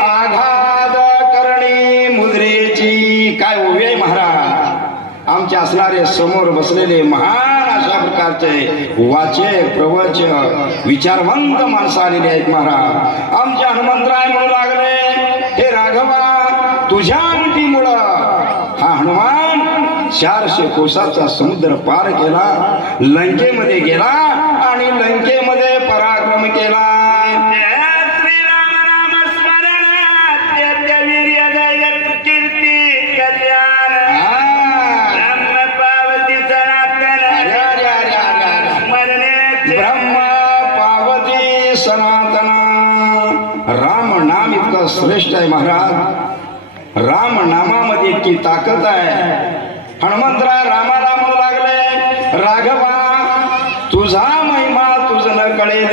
आघात करणी मुद्रेची काय उभी आहे महाराज. आमचे असणारे समोर बसलेले महान अशा प्रकारचे वाचक प्रवचक विचारवंत माणसं आलेले आहेत महाराज. आमचे हनुमंतराय म्हणू लागले, हे राघवा, तुझ्या अंगठीमुळं हा हनुमान 400 कोसाचा समुद्र पार केला, लंकेमध्ये गेला आणि लंकेमध्ये पराक्रम केला. ब्रह्म पावती सनातना. राम नाम इतकं श्रेष्ठ आहे महाराज. राम नामामध्ये इतकी ताकद आहे. हनुमंतराय रामाला म्हणू लागले, राघवा, तुझा महिमा तुझ न कळे.